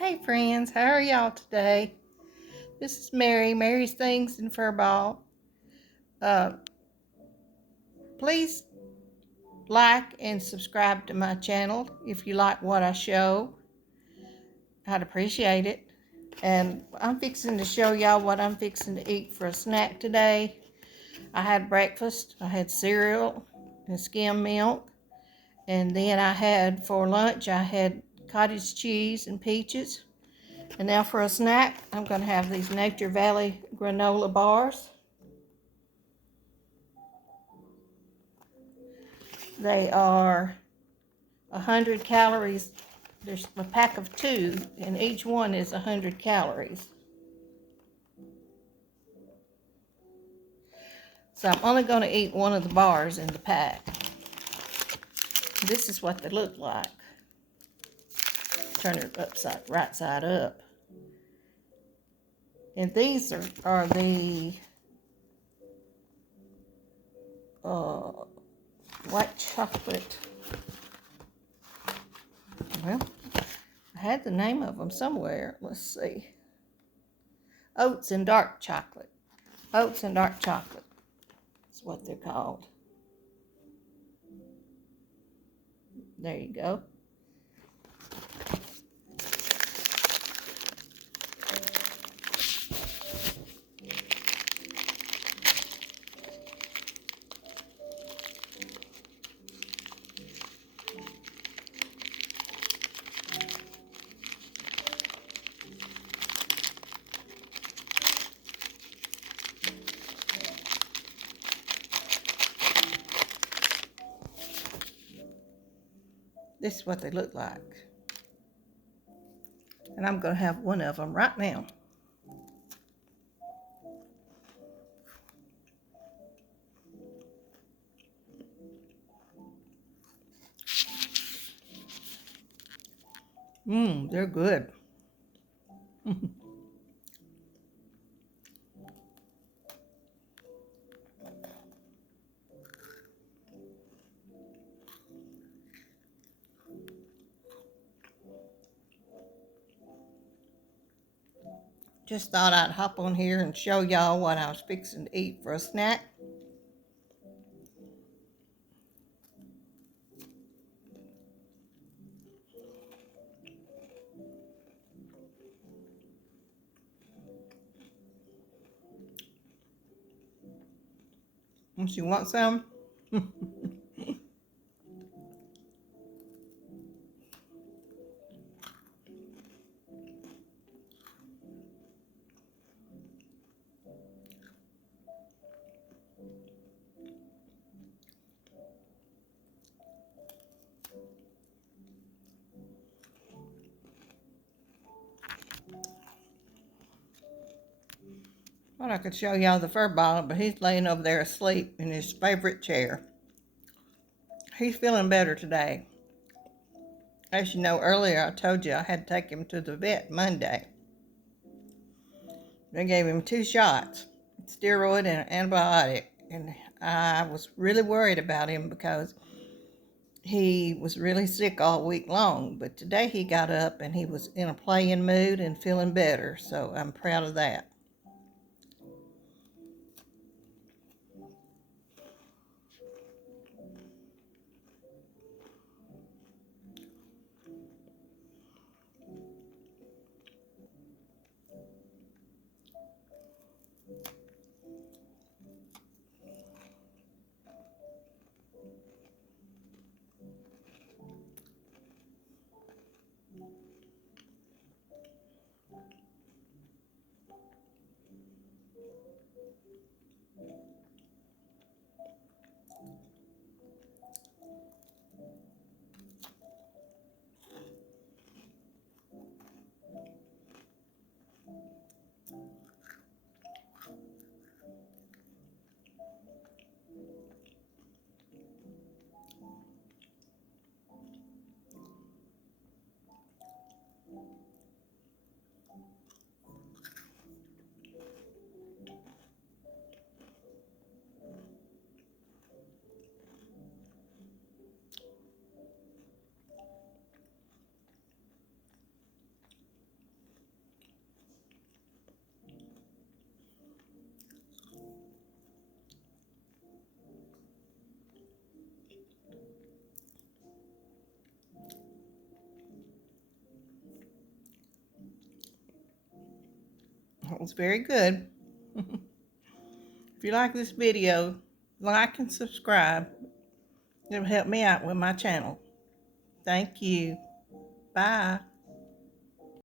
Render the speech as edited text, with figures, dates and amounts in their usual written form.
Hey friends, how are y'all today? This is Mary's Things and Furball. Uh, please like and subscribe to my channel if you like what I show. I'd appreciate it. And I'm fixing to show y'all what I'm fixing to eat for a snack today. I had breakfast. I had cereal and skim milk. And then for lunch, I had cottage cheese and peaches. And now for a snack, I'm going to have these Nature Valley granola bars. They are 100 calories. There's a pack of 2, and each one is 100 calories. So I'm only going to eat one of the bars in the pack. This is what they look like. Turn it right side up. And these are the white chocolate. Well, I had the name of them somewhere. Let's see. Oats and dark chocolate. Oats and dark chocolate. That's what they're called. There you go. This is what they look like. And I'm going to have one of them right now. They're good. Just thought I'd hop on here and show y'all what I was fixing to eat for a snack. Don't you want some? Well, I could show y'all the fur ball, but he's laying over there asleep in his favorite chair. He's feeling better today. As you know, earlier I told you I had to take him to the vet Monday. They gave him 2 shots, steroid and an antibiotic. And I was really worried about him because he was really sick all week long. But today he got up and he was in a playing mood and feeling better. So I'm proud of that. It was very good. If you like this video, like and subscribe. It'll help me out with my channel. Thank you. Bye.